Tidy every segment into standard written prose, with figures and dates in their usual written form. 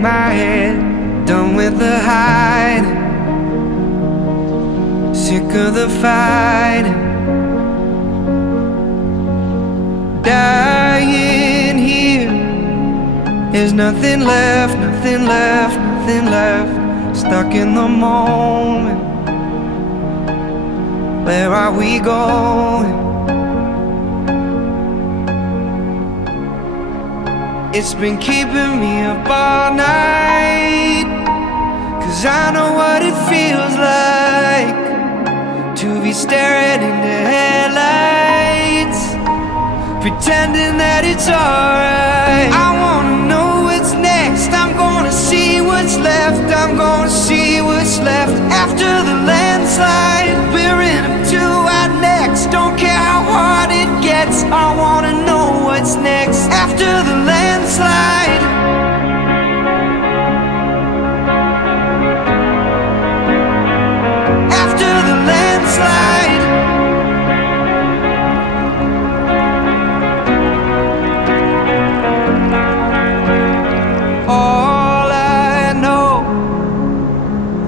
my head, done with the hiding, sick of the fighting, dying here. There's nothing left, nothing left, nothing left. Stuck in the moment. Where are we going? It's been keeping me up all night, 'cause I know what it feels like to be staring into headlights, pretending that it's alright. I wanna know what's next. I'm gonna see what's left. I'm gonna see what's left after the landslide. We're in up to our necks. Don't care how hard it gets. I wanna know what's next after the landslide. After the landslide. All I know,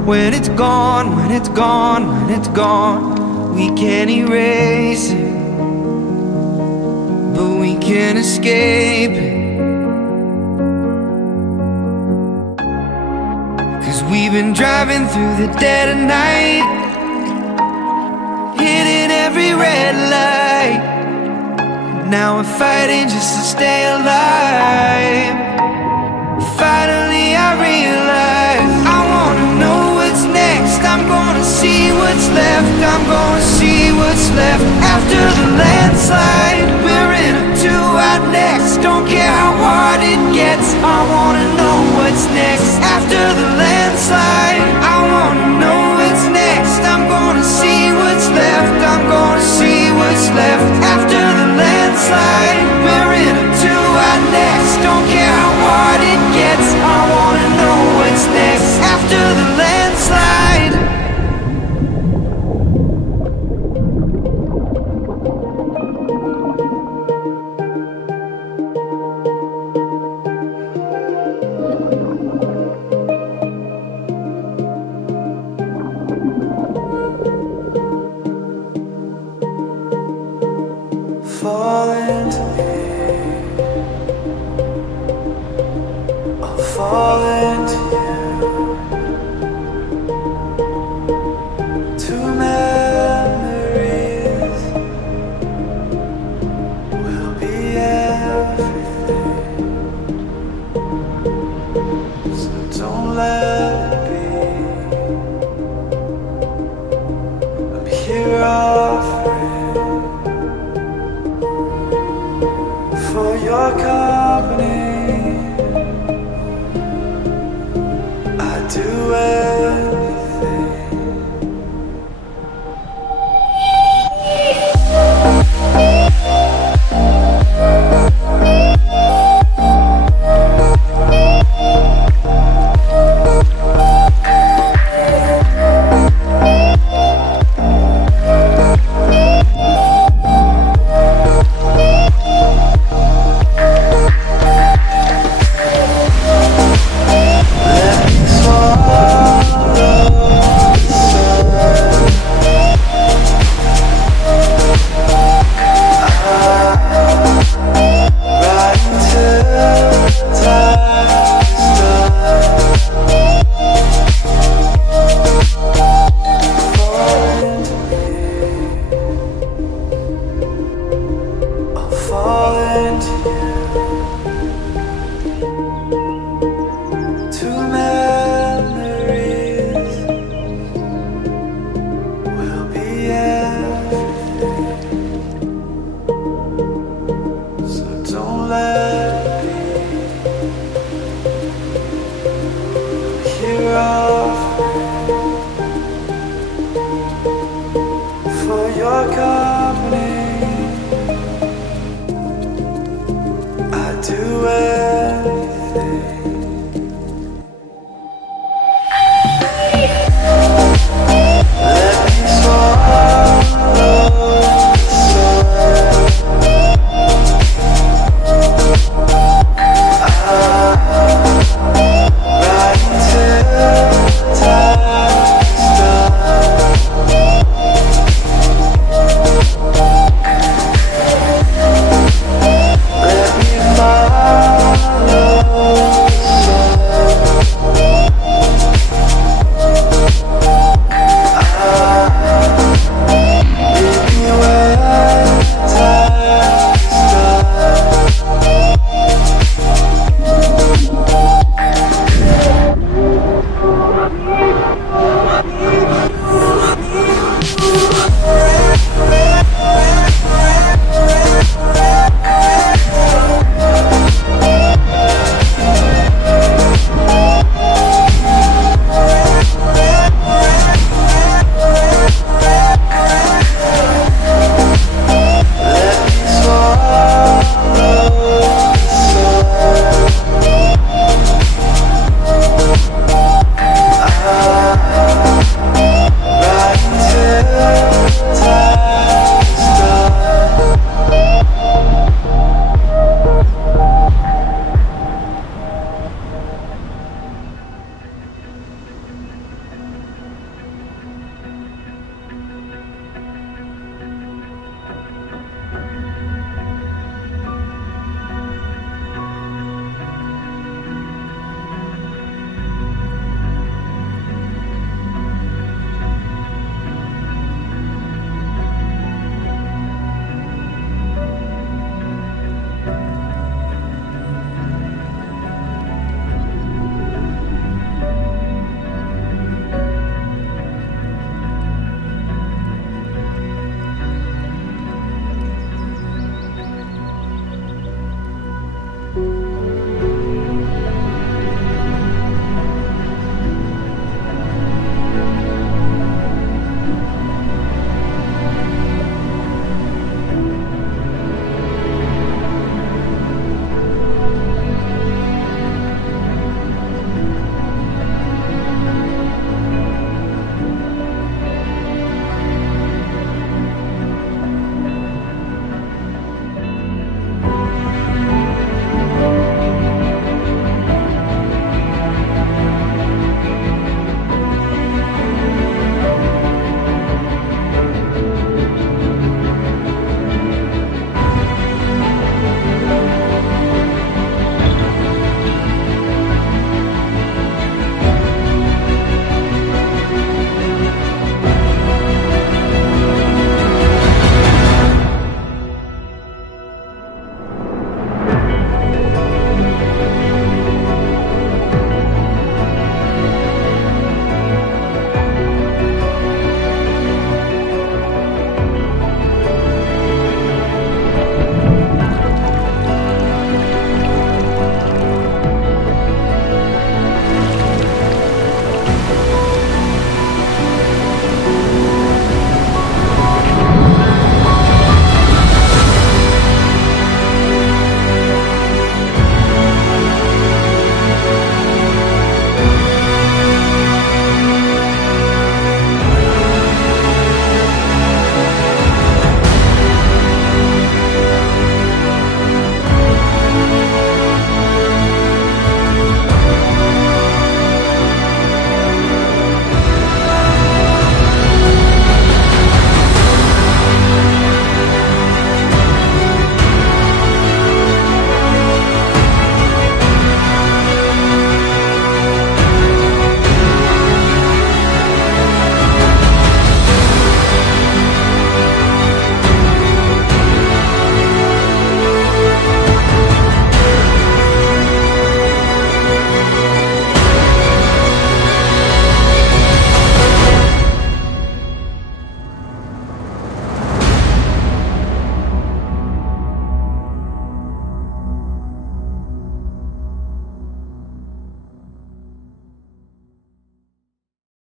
when it's gone, when it's gone, when it's gone, we can't erase it, but we can't escape it. 'Cause we've been driving through the dead of night, hitting every red light. Now we're fighting just to stay alive. Finally I realize I wanna know what's next. I'm gonna see what's left. I'm gonna see what's left after the landslide. We're in up to our necks. Don't care how hard it gets. I wanna know what's next after the landslide. I wanna know what's next. I'm gonna see what's left. I'm gonna see what's left after the landslide. We're in up to our necks. Don't care how hard it gets. I wanna know what's next.